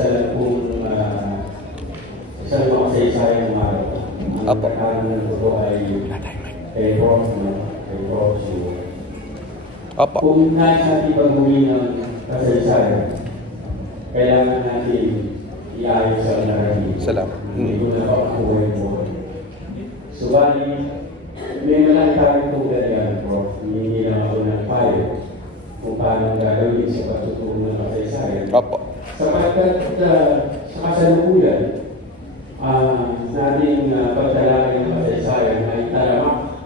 isa lang pong isang makasaysayang araw. Ang kakaroon ko ay kay Prof. Kung nasa ating pag-uwi ng kasaysayan, kailangan natin iayos sa narrative. Salamat. Hindi ko na pakukuha mo. Subalit, may malaki kami kung ganyan, Prof. Hindi lang ako ng payo kung paano gagawin sa pagtuturo ng kasaysayan. Sapagkat sa kasalukuyan, nating pagtalakay ng kasaysayan ay talamak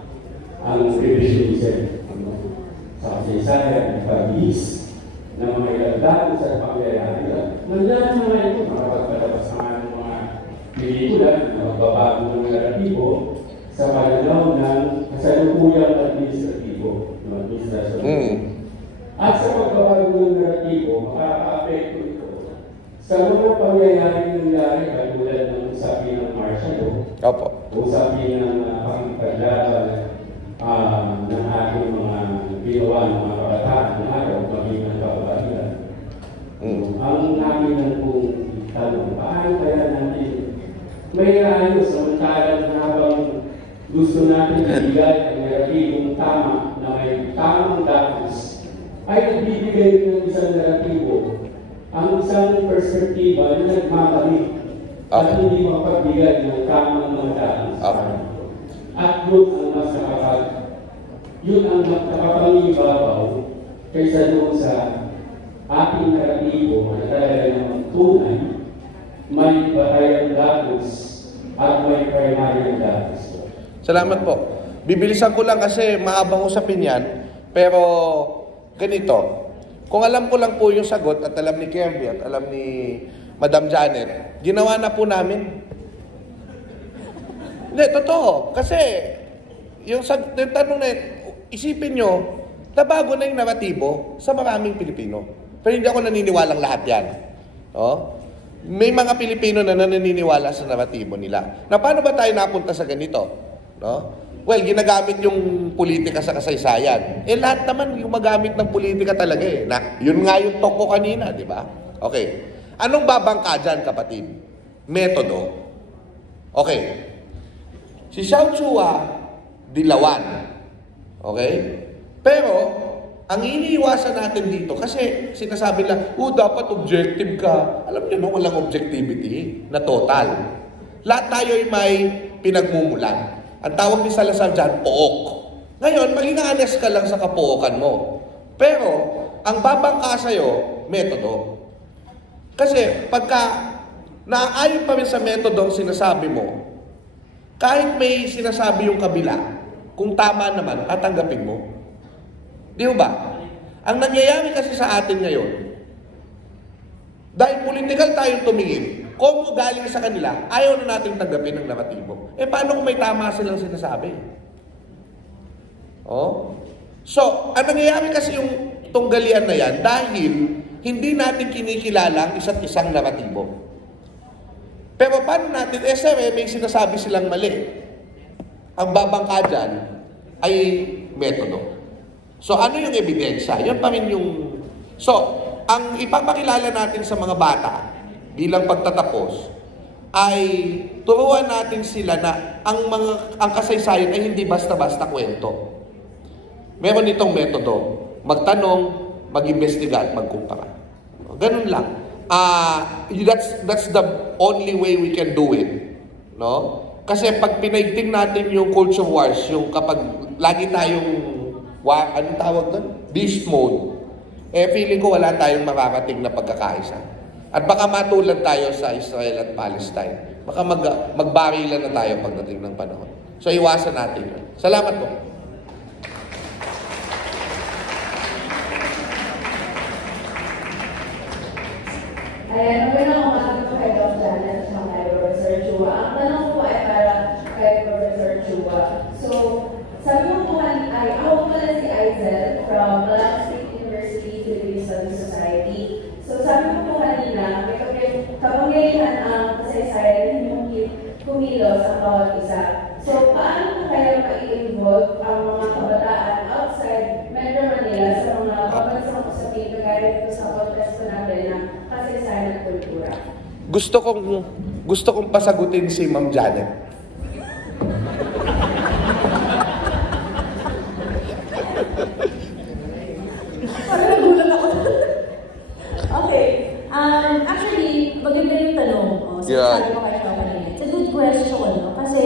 ang revisionism. Sa kasaysayan, pag-iis ng mga ilang sa pangyayari. Nandiyan naman ito, makapagpalabas naman ng mga pelikula na magbabago ng naratibo sa pananaw ng kasalukuyang administratibo. At sa pagbabago ng naratibo, makaka-apekto ito sa mga pangyayaring nangyari katulad ng usapin ng martial law, usapin ng pangpaglaban ng ating mga ginawa ng mga kabataan ng araw, maging ng kababaihan. Ang namin kong tanong, paano kaya natin may ayos samantalang habang gusto natin ibigay ang naratibong tama na may tamang datos, ay nagbibigay ng isang naratibo ang isang perspektiba na nagmamali at hindi mapagbigay ng tamang mga datos. At yun ang nakapangibabaw kaysa doon sa ating naratibo na talaga ng tunay, may batayang datos at may primaryang datos. Salamat po. Bibilisan ko lang kasi mahabang usapin yan, pero ganito, kung alam ko lang po yung sagot at alam ni Kirby at alam ni Madam Janet, ginawa na po namin. Hindi, totoo. Kasi, yung tanong na isipin nyo, nabago na yung naratibo sa maraming Pilipino. Pero hindi ako naniniwalang lahat yan. No? May mga Pilipino na naniniwala sa naratibo nila. Na paano ba tayo napunta sa ganito? No? Well, ginagamit yung politika sa kasaysayan. Lahat naman yung magamit ng politika talaga eh. Yun nga yung talk ko kanina, di ba? Okay. Anong babangka dyan, kapatid? Metodo. Okay. Si Xiao Chua, dilawan. Okay? Pero, ang iniiwasan natin dito, kasi sinasabi lang, dapat objective ka. Alam niyo, walang objectivity na total. Lahat tayo ay may pinagmumulan. Ang tawag ni Salazar dyan, pook. Ngayon, maging honest ka lang sa kapookan mo. Pero, ang babangka sa'yo, metodo. Kasi, pagka naaayon pa rin sa metodo ang sinasabi mo, kahit may sinasabi yung kabila, kung tama naman, tatanggapin mo. Di ba? Ang nangyayari kasi sa atin ngayon, dahil political tayong tumingin, kung galing sa kanila, ayaw na natin tanggapin ang naratibo. Paano kung may tama silang sinasabi? So, ang nangyayari kasi yung tunggalian na yan, dahil hindi natin kinikilala ang isa't isang naratibo. Pero paano natin, may sinasabi silang mali. Ang babangka dyan ay metodo. So, ano yung ebidensya? Yan pa rin yung... So, ang ipapakilala natin sa mga bata bilang pagtatapos ay turuan natin sila na ang kasaysayan ay hindi basta-basta kwento. Meron itong metodo. Magtanong, mag-imbestiga at magkumpara. Ganun lang. That's the only way we can do it. No? Kasi pag pinaigting natin yung culture wars, yung kapag lagi tayong, anong tawag doon? Beast mode. Feeling ko wala tayong makakating na pagkakaisa. At baka matulad tayo sa Israel at Palestine. Baka magbarilan na tayo pagdating ng panahon. So iwasan natin yun. Salamat po. Ayan, magandang umaga po kay Dr. Janet at kay Professor Chua. Ang tanong po ay para kay Professor Chua. So, sabi mo po ay ako pala si Aizel from Malacca State University Philippine Studies Society. So, sabi mo po kanina, may kapangyarihan ang kasaysayan yung kumilos ang bawat isa. So, paano po kayo ma-involve ang mga kabataan outside Metro Manila sa mga pambansang usapin kagaya po sa podcast ko natin na kasaysayan at kultura. Gusto kong pasagutin si Ma'am Janet. Parang nagulat ako. Okay. Actually, maganda yung tanong. Sabi ko kay Shopper kanina. It's a good question, no? Kasi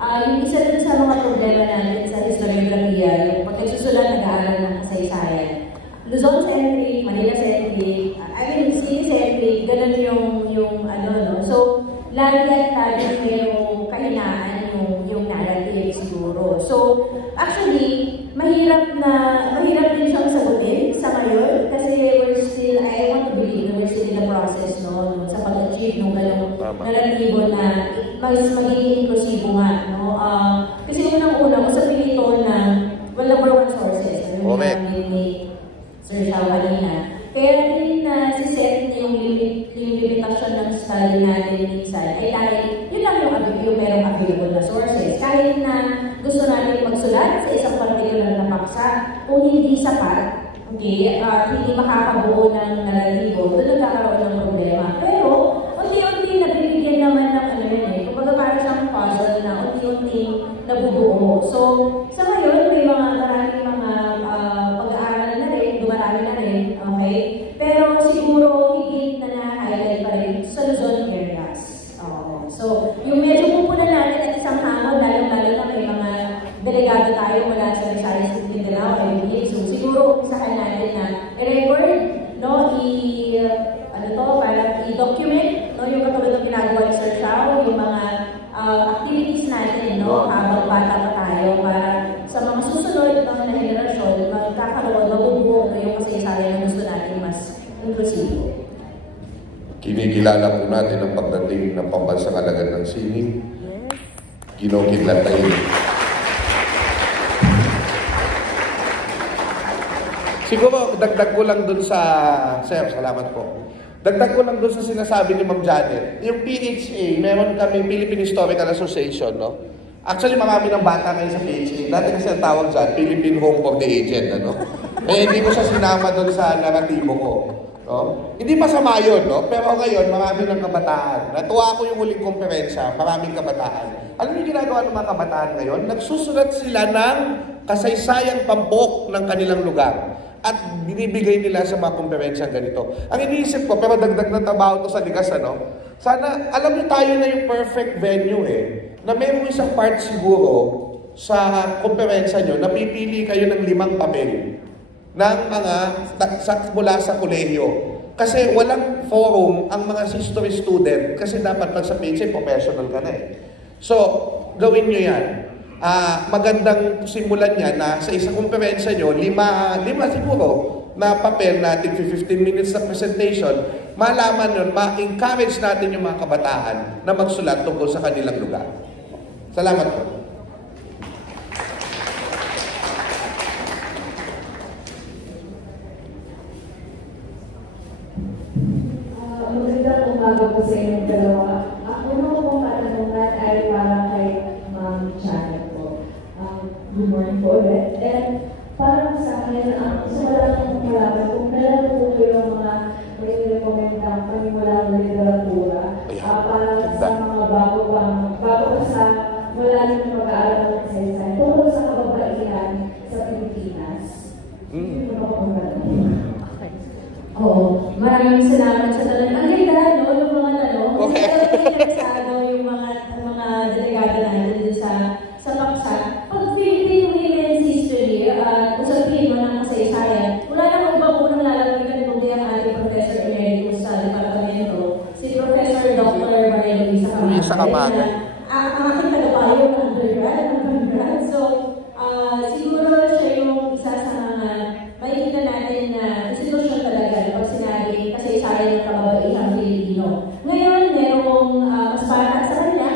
yung isa din sa mga problema natin sa historiografia, yung pag nagsusulat, nag-aaral ng kasaysayan. Luzon-centric, Manila-centric, city-centric, ganun yung ano, no? So, lagi mayroong kahinaan yung narrative siguro. So, actually, mahirap din siyang sagutin sa ngayon kasi I want to believe that we're still in the process, no? Sa pag-achieve ng ganung naratibo na mas magiging inklusibo nga, no? Kasi unang-una, usapin ito na number one sources. Ni Sir Xiao kanina. Kaya din na si-set na yung limitasyon ng study natin minsan ay dahil yun lang yung merong available na sources. Kahit na gusto natin magsulat sa isang particular na paksa, kung hindi sapat, okay, hindi makakabuo ng naratibo, doon nagkakaroon ng problema. Pero, unti-unti nabibigyan naman ng ano yun eh. Kumbaga parang siyang puzzle na unti-unti nabubuo. So, sa ngayon, may maraming mga pag-aaral na rin, dumarami na rin, okay? Pero siguro, higit na na-highlight pa rin sa Luzon areas. So, yung medyo pupunan natin at isang hamon, lalo-lalo na may mga delegado tayo mula sa Visayas at Mindanao, so siguro umisahan natin na i-record, no, i-document, no, yung katulad ng ginagawa ni Sir Xiao, yung mga activities natin, no, habang bata pa tayo, para sa mga susunod na henerasyon, magkakaroon, mabubuo na yung kasaysayan na gusto natin mas inklusibo. Kinikilala po natin ang pagdating ng pambansang alagad ng sining. Kinokidlat tayo. Siguro, dagdag ko lang dun sa... Sir, salamat po. Dagdag ko lang dun sa sinasabi ni Ma'am Janet. Yung PHA, meron kami Philippine Historical Association, no? Actually, marami ng bata ngayon sa PHA. Dati kasi ang tawag dyan, Philippine Home for the Aged, ano? Eh, hindi ko siya sinama dun sa naratibo ko. No? Hindi masama yun, no? Pero ngayon, marami ng kabataan. Natuwa ko yung huling komperensya, maraming kabataan. Alam niyo ginagawa ng mga kabataan ngayon? Nagsusulat sila ng kasaysayang tampok ng kanilang lugar. At binibigay nila sa mga komperensyang ganito. Ang iniisip ko, pero dagdag na trabaho to sa likas, ano? Sana, alam niyo tayo na yung perfect venue na mayroong isang part siguro sa komperensya nyo, napipili kayo ng 5 papel ng mga mula sa kolehiyo. Kasi walang forum ang mga history student kasi dapat pag sa PHA, professional ka na eh. So, gawin nyo yan. Magandang simulan yan na sa isang komperensya nyo, 5 siguro na papel natin, 15 minutes na presentation, malaman yun, ma-encourage natin yung mga kabataan na magsulat tungkol sa kanilang lugar. Salamat po. Magandang umaga po sa inyong dalawa. Una ko pong katanungan ay para kay Ma'am Janet po. Good morning po ulit. And para sa akin, gusto ko lang kung malaman kung meron po yung mga may rekomendang panimulang literatura para sa mga bago pa sa malalim na mag-aaral ng kasaysayan tungkol sa kababaihan sa Pilipinas. Hindi ko po Oo, maraming salamat sa tanong. Ang ganda, no? Yung mga tanong. Okay. Interesado yung mga delegado natin sa paksa. Pag Philippine Women's History, usapin mo ng kasaysayan, wala namang ibang unang lalapitan kundi ang ating Professor Emeritus sa Departamento, si Professor Dr. Maria Luisa Camaga. Ang aking tagapayo ng undergrad. So, siguro siya yung isa sa mga makikita natin na institusyon talaga pag sinabi kasaysayan ng kababaihang Pilipino. Ngayon, merong mas bata sa kanya,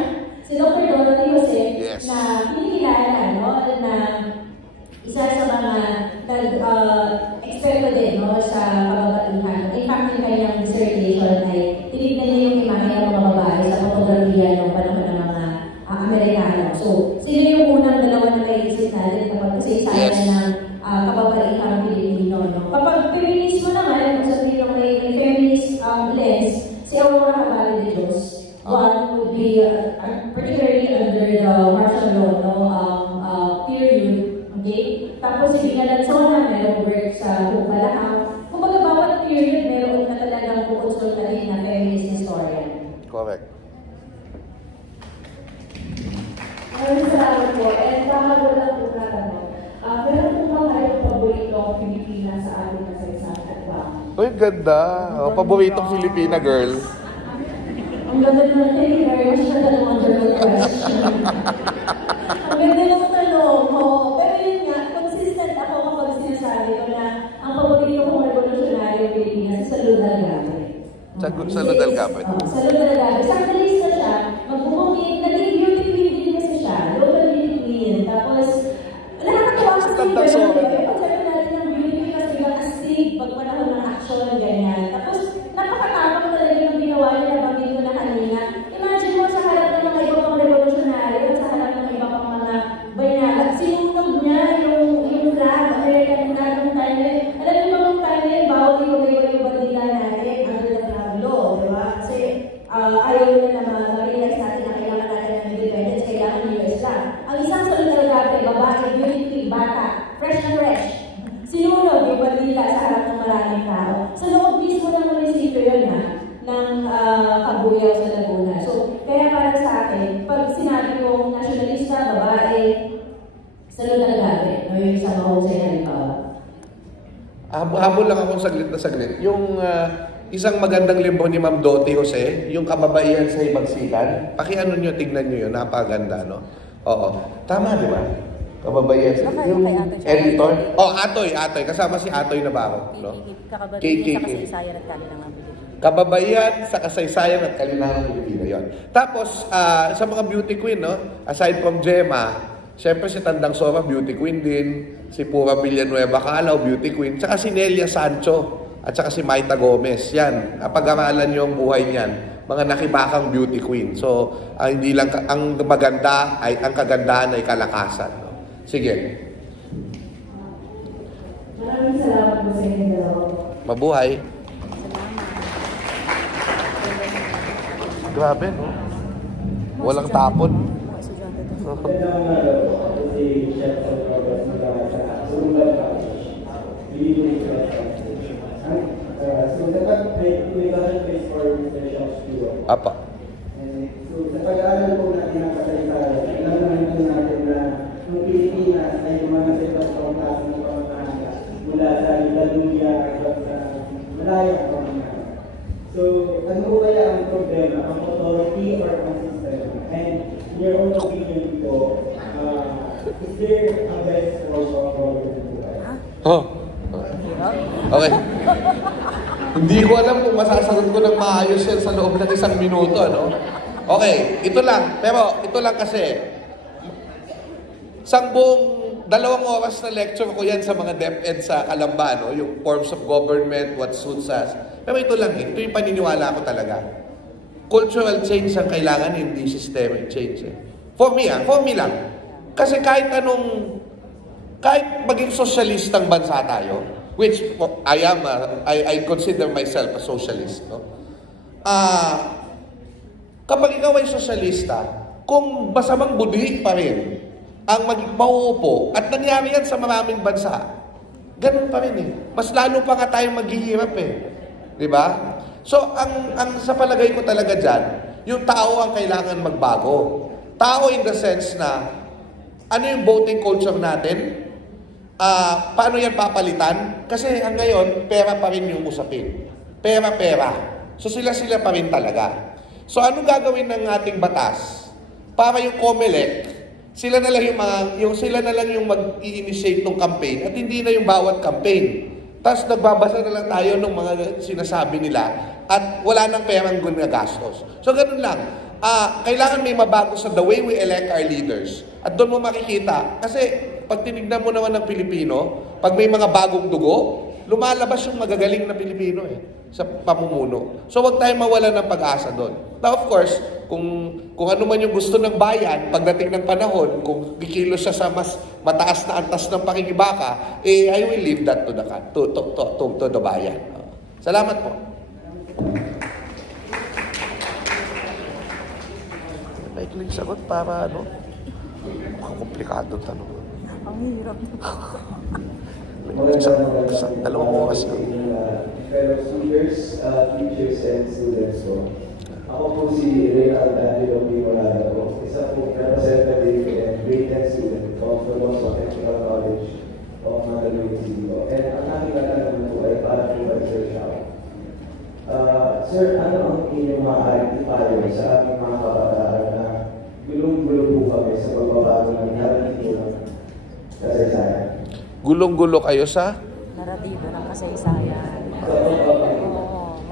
si Dr. Dorothy Jose, yes, na kinikilala, no? Na isa sa mga eksperto din, no? Sa kababaihan. In fact, yung kanyang dissertation ay tinignan niya yung imahe ng mga babae sa fotografiya ng panahon ng mga Amerikano. So, sino yung unang dalawa na naisip natin kapag kasaysayan ng kababaihang Pilipino, no? Kapag feminismo naman, kung sabihin ng may feminist lens, si Aurora Cabal de Dios. One would be particularly under the martial law period. Okay? Tapos si Binalansona, merong work sa Bukbalakang. Kumbaga bawat period, meron na talagang kukonsultahin na feminist historian. Correct. Maraming salamat po. And tama ko lang po natanong. Meron po ba kayong paboritong Pilipina sa ating kasaysayan at bakit? Uy, ganda. Oh, paboritong Filipina, girl. Ang ganda naman, thank you very much for that wonderful question. Ang ganda ng tanong mo. Pero yun nga, consistent ako kapag sinasabi ko na ang paborito kong revolutionaryo Pilipinas sa Salud Algabe. Sa Salud Algabe. Sa Salud Algabe. Sandalista siya, magbumungin, naging beauty queen din kasi siya. Local beauty queen. Tapos, nakakatawa kasi yung pagsabi natin ng beauty queen kasi biglang astig, pag panahon ng action, ganyan. Tapos, napakatapang talaga yung ginawa niya na bagay ko na kanina. Imagine mo sa harap ng mga iba pang revolutionaryo at sa harap ng iba pang mga banyaga. Sinunog niya yung flag, American flag ng Thailand. Alam niyo ba ng Thailand, bawal yung bandila natin under the flag law, di ba? Kasi ayaw nila na ma-realize natin na kailangan natin ng independence, kailangan ng US lang. Ang isang Salud Algabe, babae, beauty, bata, fresh na fresh. Sinunog yung bandila sa harap ng maraming tao. Sa loob mismo ng munisipyo yun ng Kabuyaw sa Laguna. So, kaya para sa akin, pag sinabi kong nasyonalista, babae, Salud Algabe, yung isang mahusay na halimbawa. Habol lang akong saglit na saglit. Yung isang magandang libro ni Ma'am Dottie Jose, yung Kababaihan sa Hibagsikan. Pakiano nyo, tignan nyo yun, napaganda, no? Oo. Tama, di ba? Kababaihan sa yung editor. Oh, Atoy. Kasama si Atoy Navarro, no? Kababaihan sa kasaysayan at kalinangang Pilipino. Yun. Tapos, sa mga beauty queen, no? Aside from Gemma, siyempre si Tandang Sora, beauty queen din. Si Pura Villanueva Calao, beauty queen. Tsaka si Nelia Sancho. At saka si Maita Gomez. Yan. Pag-aralan nyo ang buhay niyan. Mga nakibakang beauty queen. So, hindi lang ang maganda, ang kagandahan ay kalakasan. No? Sige. Maraming salamat po sa inyo dalawa. Mabuhay. Grabe, no? Walang tapon. Apa? So, sa pag-aaral po natin ang kasaysayan, alam naman po natin na ang Pilipinas ay mga sitwasyon klase ng pamamahala mula sa Italuya hanggang sa malayang pamamahala. So, ano po kaya ang problema? Ang authority or ang system? And in your own opinion po, is there a best form of government po? Oh. Okay. Hindi ko alam kung masasagot ko ng maayos yan sa loob ng 1 minuto, ano? Okay, ito lang. Pero ito lang kasi, buong 2 oras na lecture ko yan sa mga DepEd sa Calamba, no? Yung forms of government, what suits us. Pero ito lang, ito yung paniniwala ko talaga. Cultural change ang kailangan, hindi systemic change. For me lang. Kasi kahit maging sosyalistang bansa tayo, which I consider myself a socialist, no? Kapag ikaw ay sosyalista, kung masamang budhi pa rin ang mauupo, at nangyari yan sa maraming bansa, ganun pa rin eh. Mas lalo pa nga tayong maghihirap eh. Diba? So, ang sa palagay ko talaga dyan, yung tao ang kailangan magbago. Tao in the sense na, ano yung voting culture natin? Paano yan papalitan? Kasi ngayon, pera pa rin yung usapin. Pera. So sila pa rin talaga. So anong gagawin ng ating batas? Para yung COMELEC, sila na lang yung mag-i-initiate ng campaign at hindi na yung bawat campaign. Tapos nagbabasa na lang tayo ng mga sinasabi nila at wala nang perang ginagastos. So ganun lang. Kailangan may mabago sa the way we elect our leaders. At doon mo makikita. Kasi pag tinignan mo naman ng Pilipino, pag may mga bagong dugo, lumalabas yung magagaling na Pilipino sa pamumuno. So wag tayong mawala ng pag-asa doon. Now of course, kung ano man yung gusto ng bayan, pagdating ng panahon, kung kikilos siya sa mas mataas na antas ng pakikibaka, I will leave that to the bayan. Salamat po. simpleng sagot para ano? Komplikado tanong. Ang hirap. Dalawang oras na. Fellow speakers, teachers, and students po. Ako po si Reynald Angelo Pimorada po. Isa po representative and grade 10 student of the Losco Technical College of Mandaluyong City po. And ang aking tatanong po ay para po kay Sir Shao. Sir, ano ang inyong ma-identifier sa ating mga kabataan na gulong-gulo po kami sa pagbabago ng naratibo ng kasaysayan? Gulong-gulo kayo sa? Naratibo ng kasaysayan.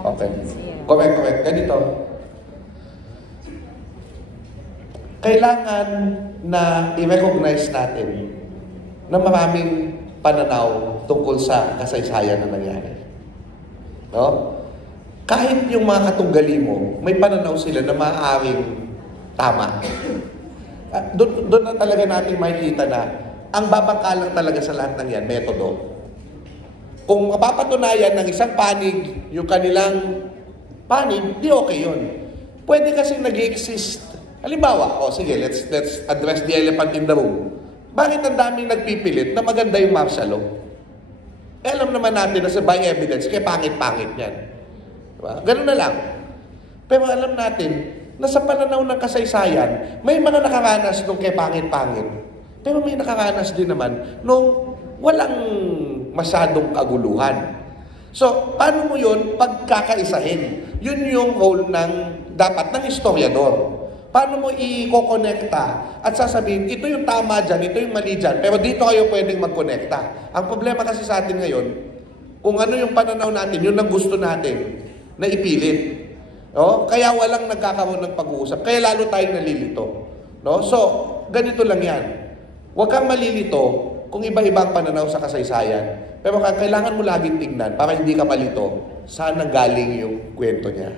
Okay. Correct. Ganito. Kailangan na i-recognize natin na maraming pananaw tungkol sa kasaysayan na nangyari. No? Kahit yung mga katunggali mo, may pananaw sila na maaaring tama. Doon na talaga natin makikita na ang babangkalang talaga sa lahat ng yan, metodo. Kung mapapatunayan ng isang panig yung kanilang panig, di okay yun. Pwede kasing nag-exist. Halimbawa, sige, let's address the elephant in the room. Bakit ang daming nagpipilit na maganda yung martial law? Alam naman natin na sa by evidence, kaya pangit-pangit yan. Diba? Ganun na lang. Pero alam natin na sa pananaw ng kasaysayan, may mga nakaranas nung kaya pangit-pangit. Pero may nakaranas din naman nung walang masyadong kaguluhan. So, paano mo yun pagkakaisahin? Yun yung role ng dapat ng historiador. Paano mo i-connecta at sasabihin, ito yung tama dyan, ito yung mali dyan, pero dito kayo pwedeng mag-connecta. Ang problema kasi sa atin ngayon, kung ano yung pananaw natin, yun ang gusto natin na ipilit. No? Kaya walang nagkakaroon ng pag-uusap, kaya lalo tayong nalilito. No? So, ganito lang yan. Huwag kang malilito kung iba-ibang pananaw sa kasaysayan. Pero kailangan mo laging tingnan para hindi ka malito saan nanggaling yung kwento niya.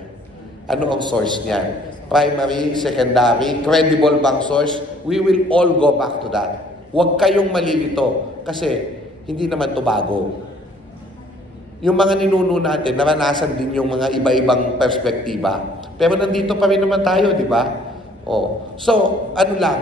Ano ang source niya? Primary, secondary, credible bang source? We will all go back to that. Huwag kayong malilito kasi hindi naman to bago. Yung mga ninuno natin, naranasan din yung mga iba-ibang perspektiba. Pero nandito pa rin naman tayo, di ba? So, ano lang,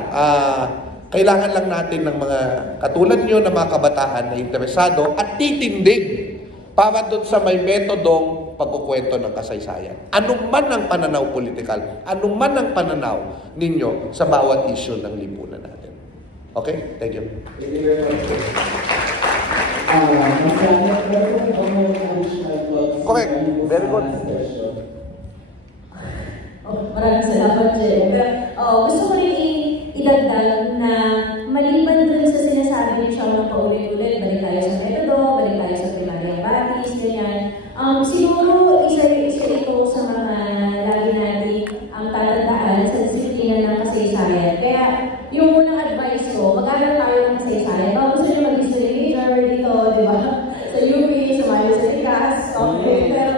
kailangan lang natin ng mga katulad nyo na mga kabataan na interesado at titindig para doon sa may metodong pagkukwento ng kasaysayan. Anong man ang pananaw politikal, anong man ang pananaw ninyo sa bawat issue ng lipunan natin. Okay? Thank you. Correct. Very good. Maraming salamat, Jen. Gusto ko rin idagdag na maliban dun sa sinasabi ni Shaw ng paulit-ulit, balik tayo sa metodo, balik tayo sa primaryang batis, ganyan. Siguro isa ito sa mga lagi natin ang tatandaan sa disiplina ng kasaysayan. Kaya yung unang advice ko, mag-aral tayo ng kasaysayan. Baka gusto nyo mag-history major dito, di ba? Sa UP, sumali sa ICAS, okay. Pero,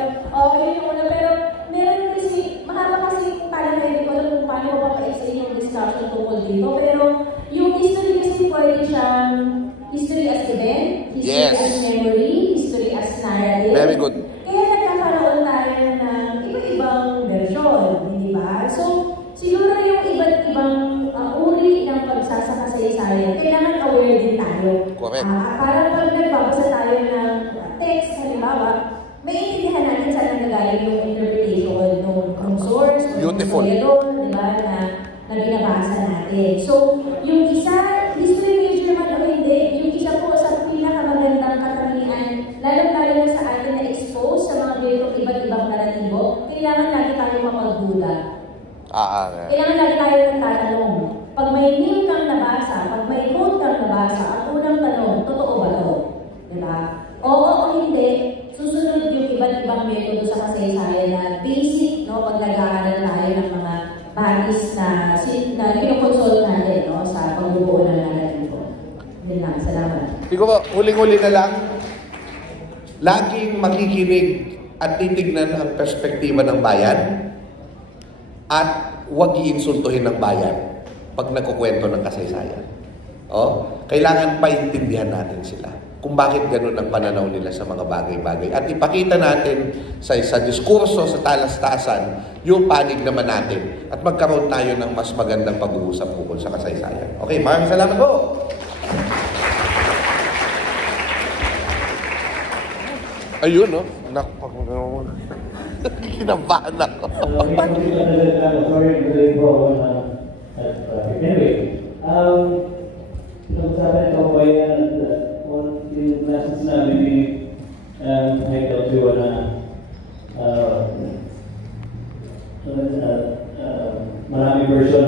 yun yung una. Pero meron kasi, mahaba kasi kung paano hindi ko alam kung paano mapapa-explain yung discussion tungkol dito. Pero yung history kasi pwede siyang history as event, history as memory, history as narrative. Very good. Kaya nagkakaroon tayo ng iba-ibang version, di ba? So, siguro yung iba't ibang uri ng pagsasakasaysayan, kailangan aware din tayo. Correct. Para pag nagbabasa tayo ng text, halimbawa, maintindihan natin saan nanggaling yung interpretation ng source, beautiful. Di ba, na binabasa natin. So, yung isa, history major man o hindi, yung isa po sa pinakamagandang katangian, lalo na sa atin na expose sa mga ganitong iba't ibang naratibo, kailangan lagi tayo mapagduda. Kailangan lagi tayo nagtatanong. Pag may meme kang nabasa, pag may quote kang nabasa, ang unang tanong, totoo ba ito? Diba? Oo o hindi, susunod yung iba't ibang metodo sa kasaysayan na basic, no, pag nag-aaral tayo ng mga bagis na kinoconsult natin, no, sa pagbubuo ng naratibo. Yun lang, salamat. Siguro, huling-huli na lang, laging makikinig at titignan ang perspektiba ng bayan at huwag iinsultuhin ng bayan pag nagkukwento ng kasaysayan. Kailangan paintindihan natin sila. kung bakit ganun ang pananaw nila sa mga bagay-bagay. At ipakita natin sa diskurso, sa talastasan, yung panig naman natin. At magkaroon tayo ng mas magandang pag-uusap ukol sa kasaysayan. Okay, maraming salamat po! Ayun, no? Kinabahan ako. Anyway, sabi ko ba yan, yung lessons namin ni Michael Chua na maraming version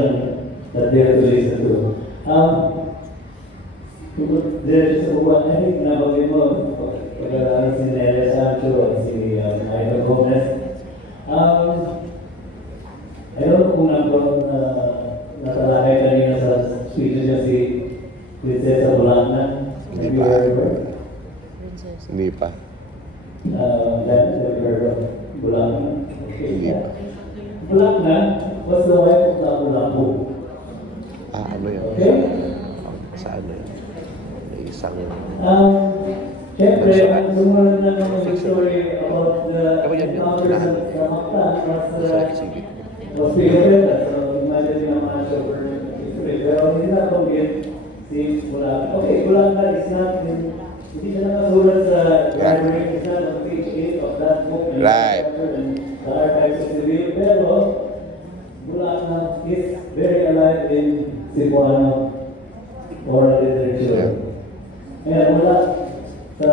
that they have to listen to. There's one, I think, nabagay mo, pag-aaral si Nelia Sancho at si Michael Gomez. I don't know kung natalakay kanina sa speech niya si Princesa Bulacna. Have you heard of her? Hindi pa. Have you heard of Bulacna? Hindi pa. Bulacna was the wife of Lapu-Lapu. Ano yun? Okay? Saan yun? May isang... Siyempre, ang sumunod na mga story about the encounters sa Mactan was Pigabeta. So, imagine yung mga super history. Pero hindi na pag-get si Bulacna. Okay, Bulacna is not, hindi siya nakasulat sa library. It's not on page 8 of that book. Right. The archives of the Bill. Pero, Bulacna is very alive in Cebuano oral literature. Kaya wala sa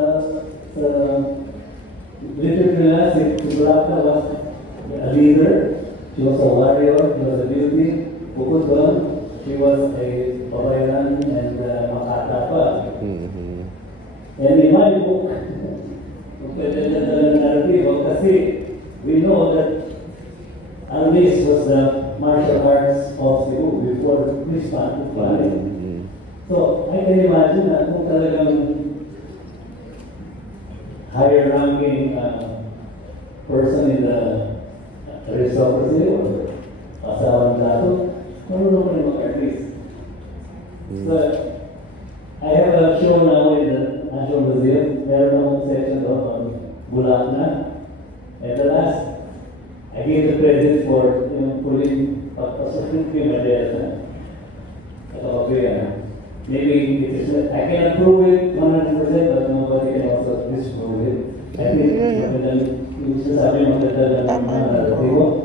literature nila, si Bulacna was a leader. She was a warrior, she was a beauty. Bukod doon, she was a pabayanan and makata pa. And in my book, kasi we know that Almis was the martial arts of Cebu before Crispan. So, I can imagine na kung talagang higher ranking person in the aristocracy or asawang dato, marunong ko naman artist. So, I have a show now in the National Museum. Meron akong section doon on Bulacna. And the last, I gave the credit for pulling pagpasukin yung Madela. Maybe it is, I cannot prove it 100%, but nobody can also disprove it. I think yung sasabi magdadala ng mga naratibo.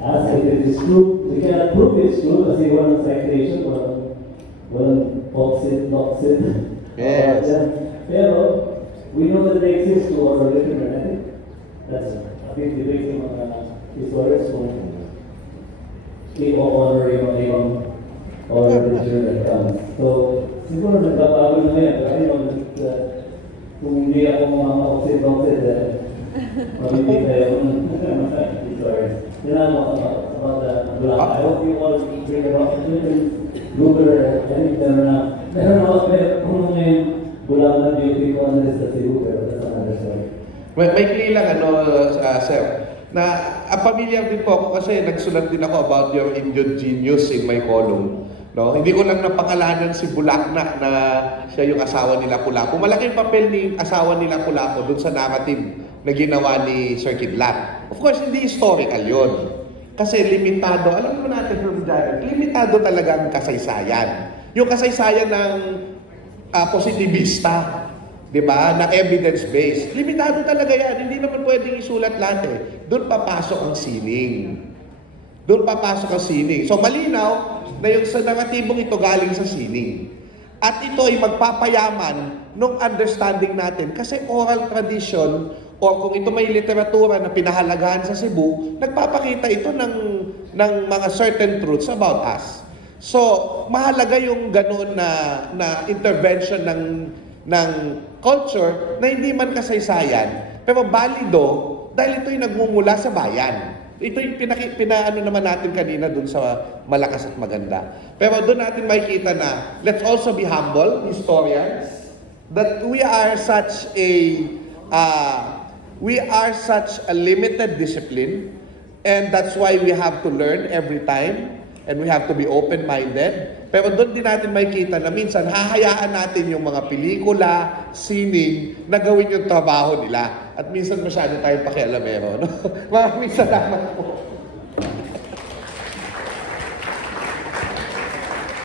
As if it is true, we cannot prove it's true kasi walang citation, walang toxin. Yes. Pero, we know that they exist to our literature. I think that's a big debate sa mga historians kung i-honor yung ibang or literature that comes. So, siguro nagbabago na ngayon. Kasi kung hindi ako mga toxin, mabibig tayo ng historians. Yun ako about the Bulacna. I hope you all bring about Google, I think meron ako kung ngayon Bulacna beauty ko ano sa Cebu, pero that's another story. May clear lang sir, na familiar din po ako kasi nagsulat din ako about your Indian genius in my column. No? Hindi ko lang napangalanan si Bulacna na siya yung asawa ni Lapu-Lapu. Malaking papel ni asawa ni Lapu-Lapu dun sa narrative na ginawa ni Sir Kidlat. Of course, hindi historical yun. Kasi limitado, alam mo natin from Janet, limitado talaga ang kasaysayan. Yung kasaysayan ng positivista, di ba, na evidence-based. Limitado talaga yan. Hindi naman pwedeng isulat lahat eh. Doon papasok ang sining. So malinaw na yung sa narratibong ito galing sa sining. At ito ay magpapayaman ng understanding natin kasi oral tradition o kung ito may literatura na pinahalagahan sa Cebu, nagpapakita ito ng mga certain truths about us. So, mahalaga yung ganoon na intervention ng culture na hindi man kasaysayan, pero balido dahil ito'y nagmumula sa bayan. Ito yung pinaano naman natin kanina dun sa malakas at maganda. Pero doon natin makikita na let's also be humble, historians, that we are such a limited discipline, and that's why we have to learn every time. and we have to be open-minded. Pero doon din natin makikita na minsan hahayaan natin yung mga pelikula, sining, na gawin yung trabaho nila. At minsan masyado tayong pakialamero. No? Maraming salamat po.